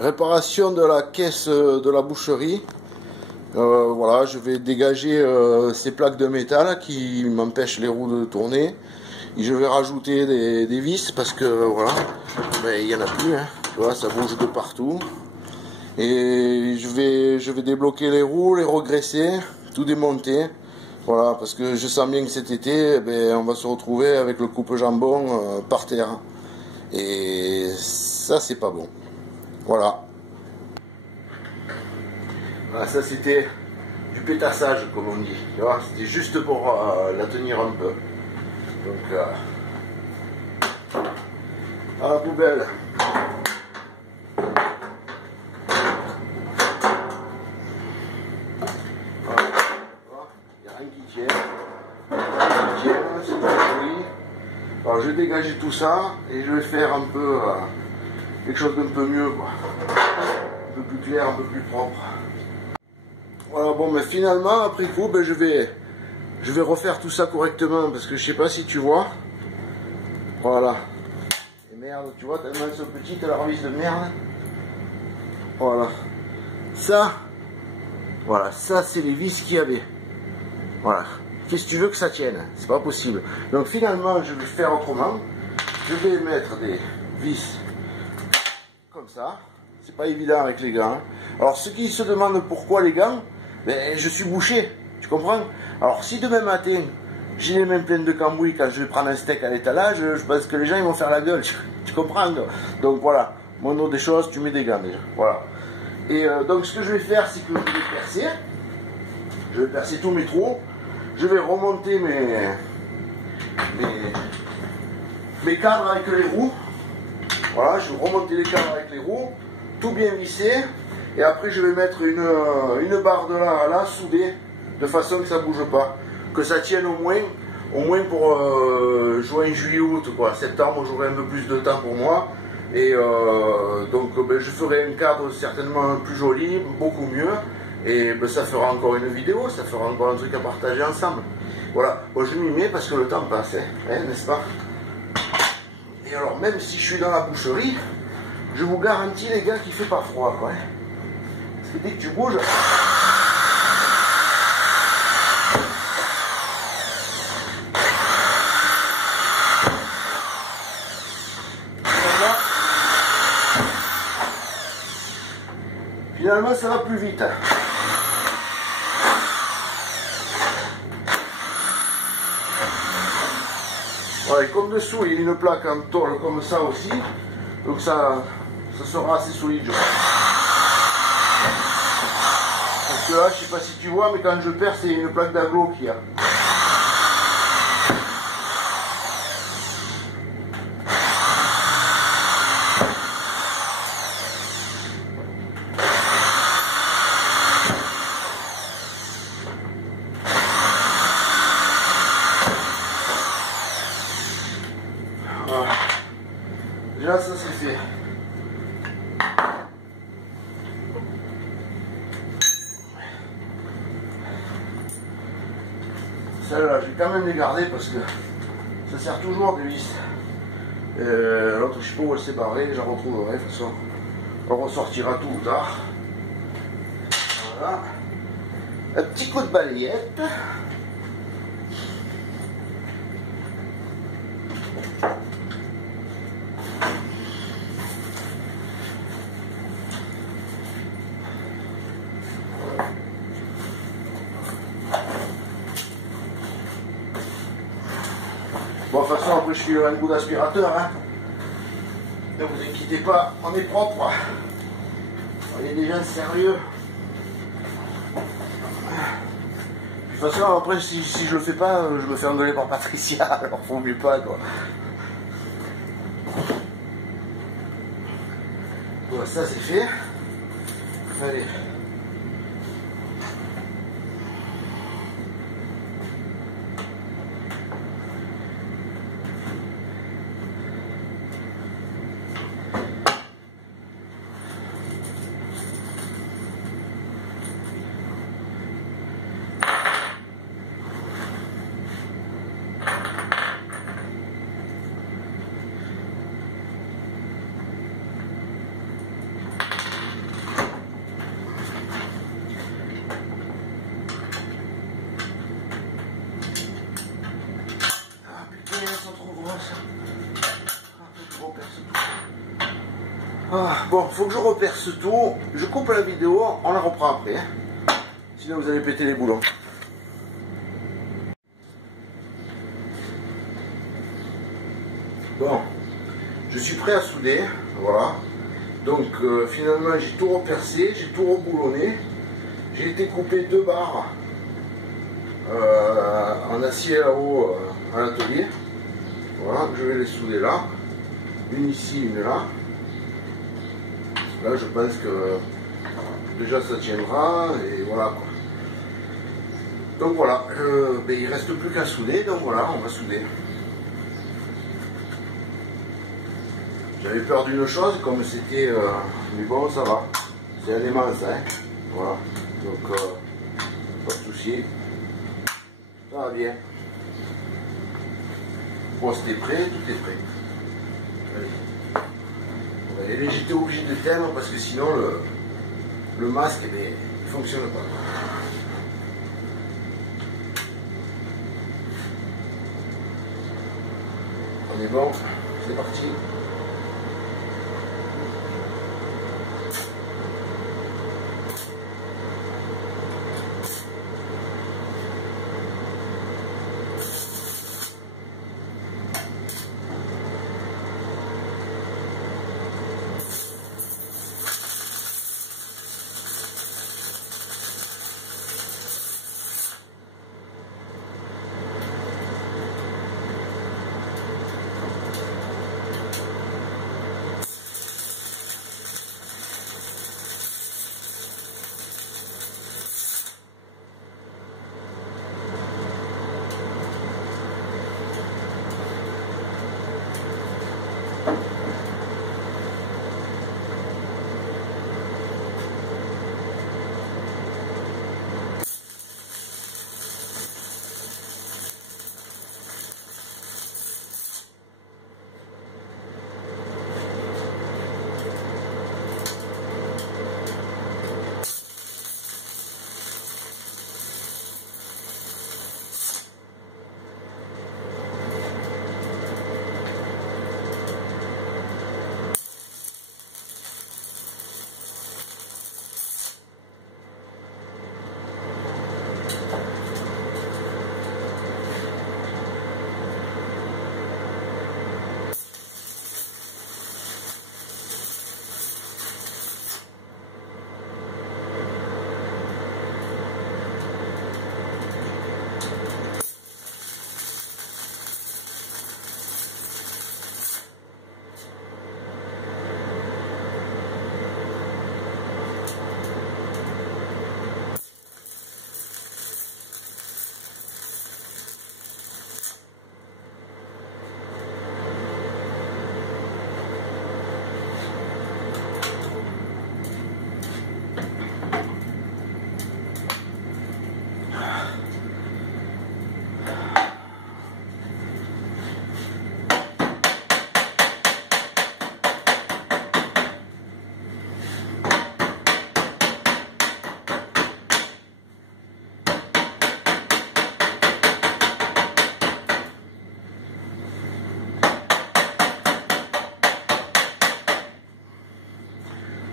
Réparation de la caisse de la boucherie. Voilà, je vais dégager ces plaques de métal qui m'empêchent les roues de tourner. Et je vais rajouter des vis parce que voilà, ben, il n'y en a plus, hein. Tu vois, ça bouge de partout. Et je vais débloquer les roues, les regresser, tout démonter. Voilà, parce que je sens bien que cet été, ben, on va se retrouver avec le coupe-jambon par terre. Et ça, c'est pas bon. Voilà. Voilà, ça c'était du pétassage, comme on dit. Tu vois, c'était juste pour la tenir un peu. Donc, à la poubelle. Voilà. Il n'y a rien qui tient. C'est tout pourri. Alors, je vais dégager tout ça et je vais faire un peu quelque chose d'un peu mieux, quoi. Un peu plus clair, un peu plus propre. Voilà, bon, mais finalement, après coup, ben, je vais refaire tout ça correctement, parce que je sais pas si tu vois. Voilà. Et merde, tu vois, tellement elles sont petites, la vis de merde. Voilà. Ça, voilà, ça c'est les vis qu'il y avait. Voilà. Qu'est-ce que tu veux que ça tienne? C'est pas possible. Donc finalement, je vais faire autrement. Je vais mettre des vis comme ça. C'est pas évident avec les gants. Alors ceux qui se demandent pourquoi les gants, ben, je suis boucher, tu comprends? Alors si demain matin j'ai les mains pleines de cambouis quand je vais prendre un steak à l'étalage, je pense que les gens ils vont faire la gueule, tu comprends? Donc voilà, mon eau des choses, tu mets des gants déjà, voilà. Et donc ce que je vais faire, c'est que je vais percer tous mes trous, je vais remonter mes cadres avec les roues, voilà, je vais remonter les cadres avec les roues, tout bien visser. Et après je vais mettre une barre de là à là soudée de façon que ça ne bouge pas, que ça tienne au moins pour juin, juillet, août, quoi. Septembre j'aurai un peu plus de temps pour moi et donc ben, je ferai un cadre certainement plus joli, beaucoup mieux, et ben, ça fera encore une vidéo, ça fera encore un truc à partager ensemble. Voilà, bon, je m'y mets parce que le temps passe, hein, n'est-ce pas? Et alors même si je suis dans la boucherie, je vous garantis les gars qu'il fait pas froid, quoi. Parce que dès que tu bouges, finalement ça va plus vite. Voilà, et comme dessous il y a une plaque en tôle comme ça aussi, donc ça sera assez solide, je pense. Parce que là, je sais pas si tu vois, mais quand je perce, c'est une plaque d'agglo qu'il y a. Voilà. Déjà, ça c'est fait. Celle-là, je vais quand même les garder parce que ça sert toujours des vis. L'autre, je sais pas où elle s'est barrée, je la retrouverai de toute façon. On ressortira tout ou tard. Voilà. Un petit coup de balayette. Bon, de toute façon, après je file un coup d'aspirateur, hein. Ne vous inquiétez pas, on est propre. On est des gens sérieux. De toute façon, après, si je le fais pas, je me fais engueuler par Patricia, alors faut mieux pas, quoi. Bon, ça c'est fait. Allez. brosse. Je reperce tout. Ah, bon, faut que je reperce tout. Je coupe la vidéo, on la reprend après. Hein. Sinon vous allez péter les boulons. Bon, je suis prêt à souder. Voilà. Donc finalement j'ai tout repercé, j'ai tout reboulonné. J'ai été coupé 2 barres en acier à eau à l'atelier. Voilà, je vais les souder là. Une ici, une là. Là je pense que déjà ça tiendra et voilà quoi. Donc voilà, ben, il ne reste plus qu'à souder, donc voilà, on va souder. J'avais peur d'une chose, comme c'était... mais bon, ça va. C'est un aimant, ça, hein. Voilà. Donc, pas de souci. Ça va bien. Bon, c'était prêt, tout est prêt. Allez. Et j'étais obligé de teindre parce que sinon, le masque, eh bien, il ne fonctionne pas. On est bon, c'est parti.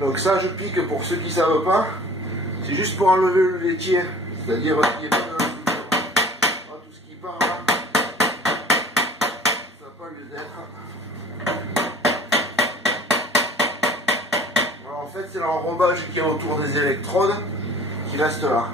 Donc ça, je pique pour ceux qui ne savent pas. C'est juste pour enlever le laitier. C'est-à-dire qu'il n'y ait pas de tout ce qui part là. Ça n'a pas lieu d'être. Alors, en fait, c'est l'enrobage qui est autour des électrodes qui reste là.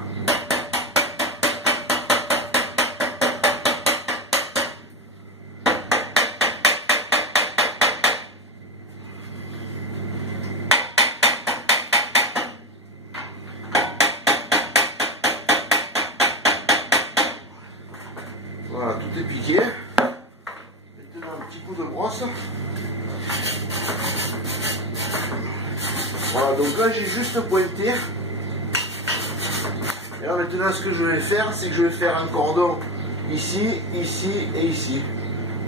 Voilà, tout est piqué. Maintenant, un petit coup de brosse. Voilà, donc là, j'ai juste pointé. Et là, maintenant, ce que je vais faire, c'est que je vais faire un cordon ici, ici et ici.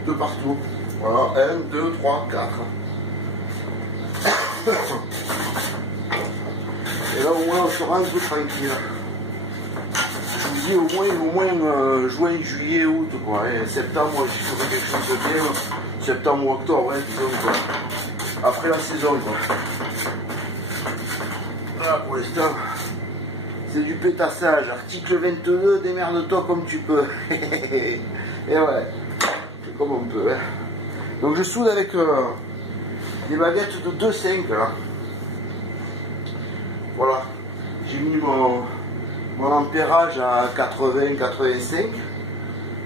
De partout. Voilà, 1, 2, 3, 4. Et là, au moins, on sera un peu tranquille. Je vous dis au moins juin, juillet, août, quoi. Et septembre, il faudrait quelque chose de bien. Septembre ou octobre, hein, disons, quoi. Après la saison, quoi. Voilà, pour l'instant, c'est du pétassage. Article 22, démerde-toi comme tu peux. Et ouais, c'est comme on peut. Hein. Donc je soude avec des baguettes de 2,5 là. Voilà, j'ai mis mon ampérage à 80-85.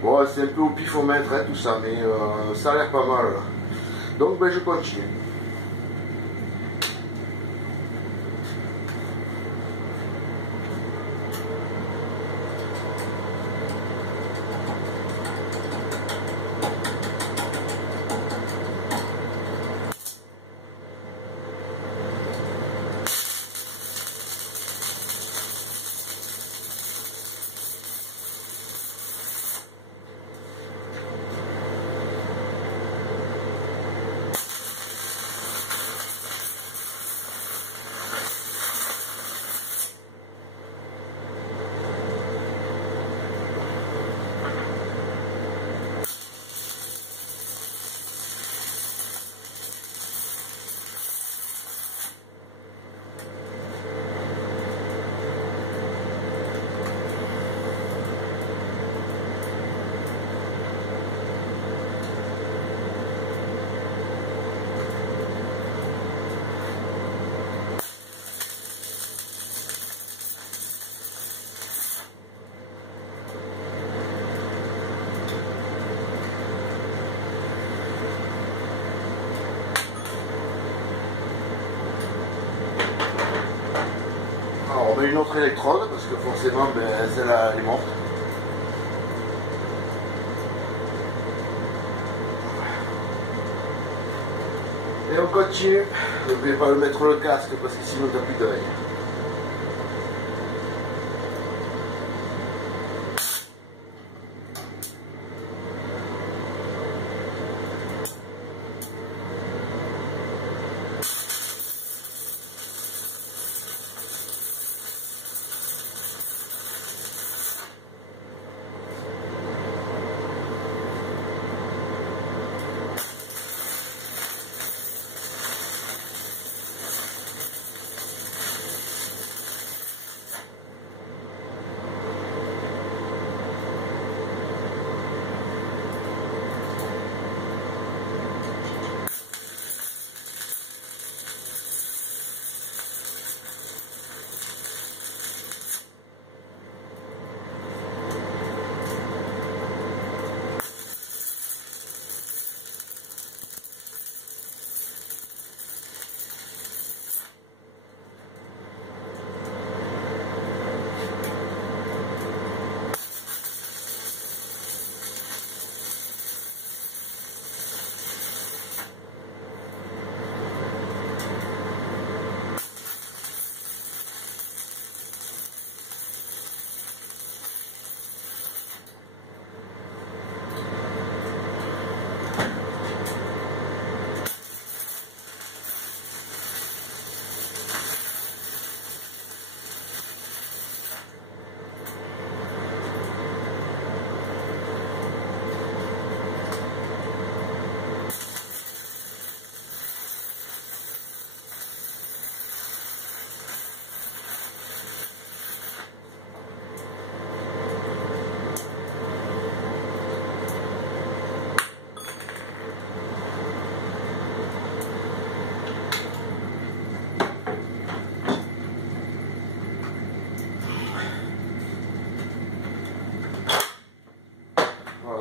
Bon, c'est un peu au pifomètre, hein, tout ça, mais ça a l'air pas mal là. Donc ben, je continue. On met une autre électrode parce que forcément ben, celle-là elle est morte. Et on continue. Je ne vais pas le mettre le casque parce que sinon t'as plus d'œil.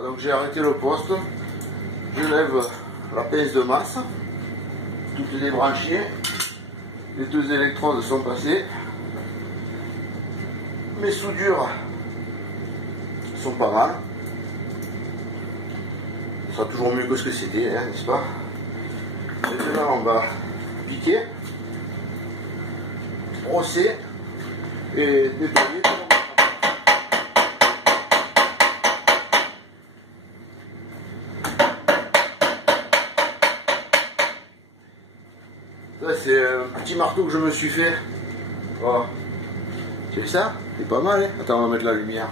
Donc j'ai arrêté le poste, je lève la pince de masse, tout est débranché, les deux électrodes sont passées, mes soudures sont pas mal, ça sera toujours mieux que ce que c'était, hein, n'est-ce pas? Maintenant on va piquer, brosser et détailler. C'est un petit marteau que je me suis fait. Oh. Tu as vu ça? C'est pas mal, hein? Attends, on va mettre la lumière.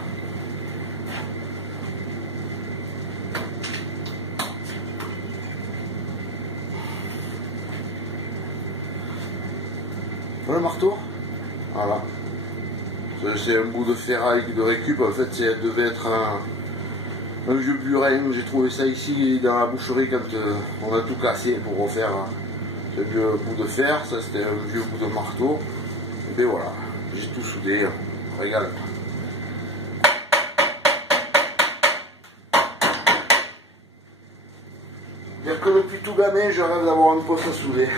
Le marteau, voilà. C'est un bout de ferraille de récup. En fait, ça devait être un vieux burin. J'ai trouvé ça ici dans la boucherie quand on a tout cassé pour refaire ce vieux bout de fer. Ça, c'était un vieux bout de marteau. Et bien voilà, j'ai tout soudé. Régale. Dire que depuis tout gamin, je rêve d'avoir un poste à souder.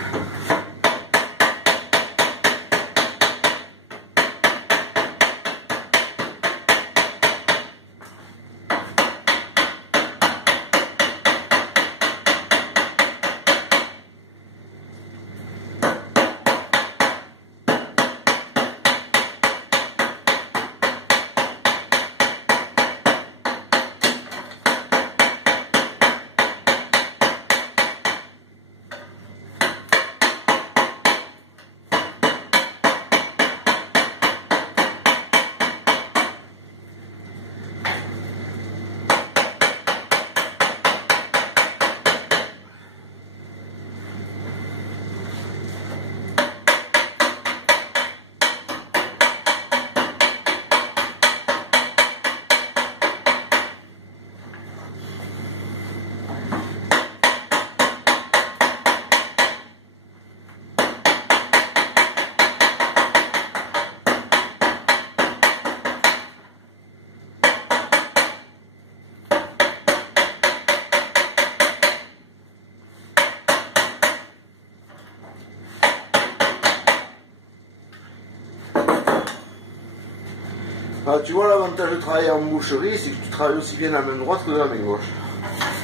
Ah, tu vois, l'avantage de travailler en boucherie, c'est que tu travailles aussi bien la main droite que la main gauche.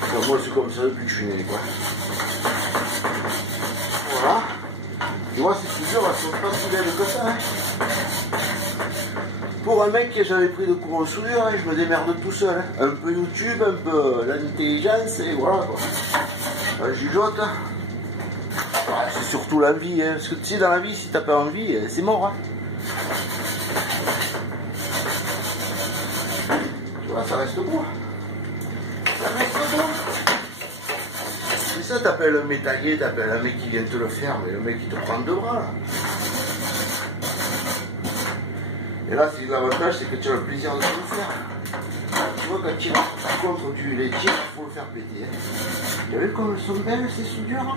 Enfin, moi, c'est comme ça depuis que je suis né, quoi. Voilà. Tu vois, ces soudures, elles sont pas si belles que ça. Hein. Pour un mec qui n'a jamais pris de cours en soudure, hein, je me démerde tout seul. Hein. Un peu YouTube, un peu l'intelligence, et voilà, quoi. Je jugeote. Ouais, c'est surtout l'envie, hein. Parce que tu sais, dans la vie, si t'as pas envie, c'est mort. Hein. Ça reste beau. Ça reste beau. C'est ça, t'appelles un métallier, t'appelles un mec qui vient te le faire, mais le mec il te prend deux bras là. Et là, l'avantage, c'est que tu as le plaisir de te le faire. Tu vois, quand tu rencontres du laitier, il faut le faire péter. Hein. Tu as vu comme elles sont belles ces soudures?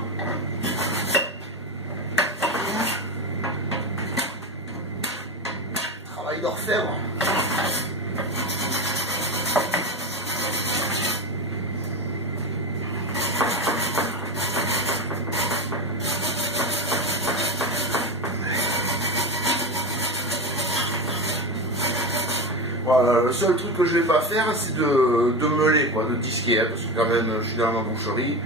Travail d'orfèvre. Voilà, le seul truc que je vais pas faire, c'est de meuler, quoi, de disquer, hein, parce que quand même, je suis dans ma boucherie,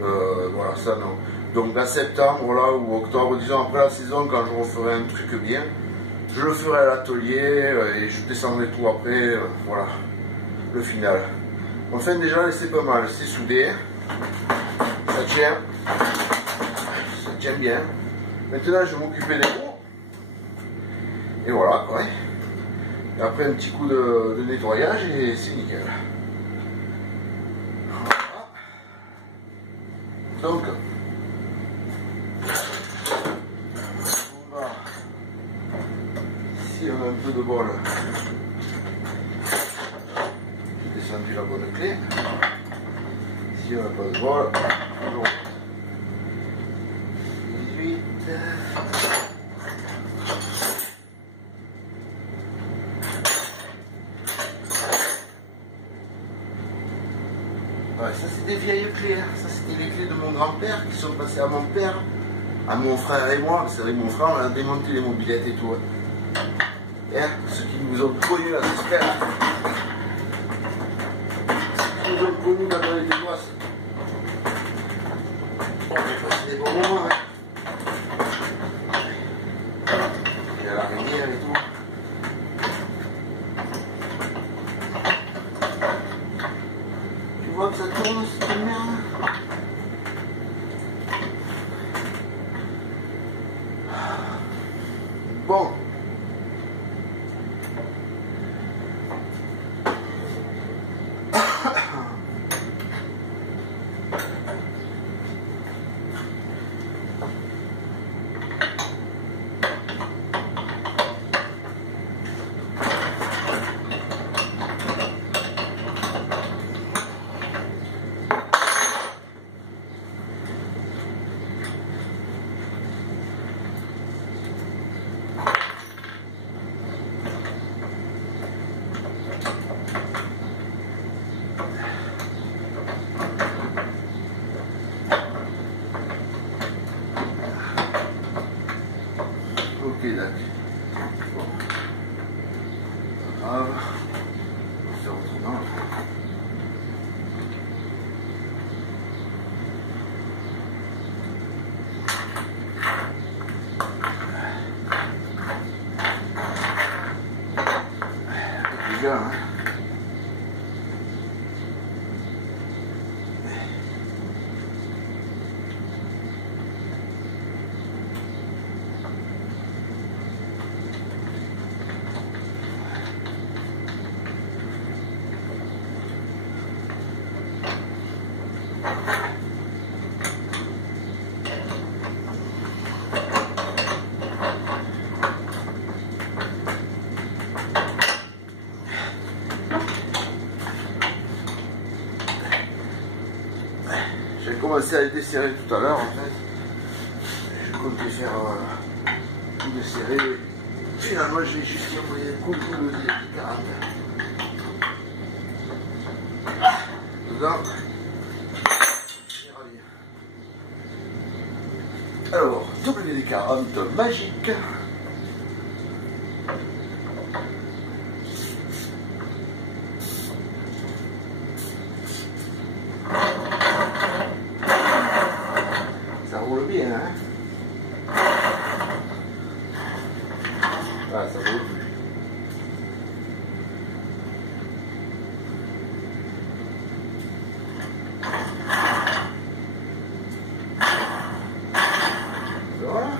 voilà, ça non. Donc à septembre, là, ou octobre, disons après la saison, quand je referai un truc bien, je le ferai à l'atelier, et je descendrai tout après, voilà, le final. Enfin, déjà, c'est pas mal, c'est soudé, ça tient bien. Maintenant, je vais m'occuper des roues, et voilà, quoi. Et après un petit coup de nettoyage et c'est nickel. Voilà. Donc, on va, si on a un peu de bol, j'ai descendu la bonne clé. Si on n'a pas de bol, alors 18. Ouais, ça c'est des vieilles clés, hein. Ça c'était les clés de mon grand-père qui sont passées à mon père, à mon frère et moi, parce qu'avec mon frère on a démonté les mobilettes et tout. Hein. Et, hein, ceux qui nous ont connus, là, j'espère. Ceux qui nous ont connus là dans les déboisses. On va passer des bons moments, hein. Il y a la rivière et tout. Tu vois que ça tourne cette merde. Bon. commencé à les desserrer tout à l'heure en fait. Je comptais faire tout desserrer. Finalement je vais juste y envoyer un coup de D40. Dedans. Alors, WD-40 magique. Ça roule bien, hein? Ah, ça roule plus. Voilà.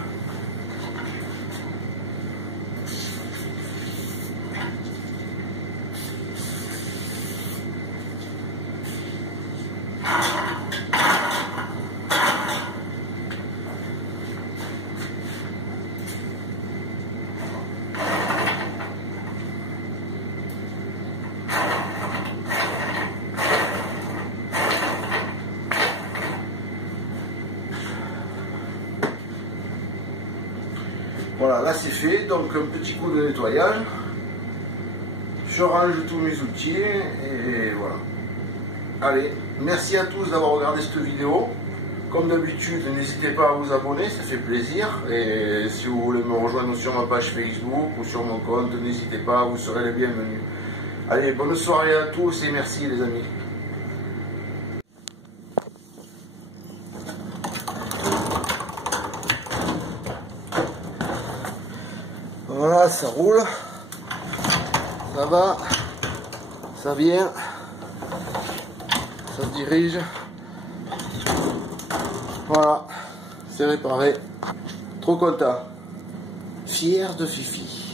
Voilà, là c'est fait, donc un petit coup de nettoyage. Je range tous mes outils et voilà. Allez, merci à tous d'avoir regardé cette vidéo. Comme d'habitude, n'hésitez pas à vous abonner, ça fait plaisir. Et si vous voulez me rejoindre sur ma page Facebook ou sur mon compte, n'hésitez pas, vous serez les bienvenus. Allez, bonne soirée à tous et merci les amis. Voilà, ça roule, ça va, ça vient, ça se dirige. Voilà, c'est réparé. Trop content. Fier de Fifi.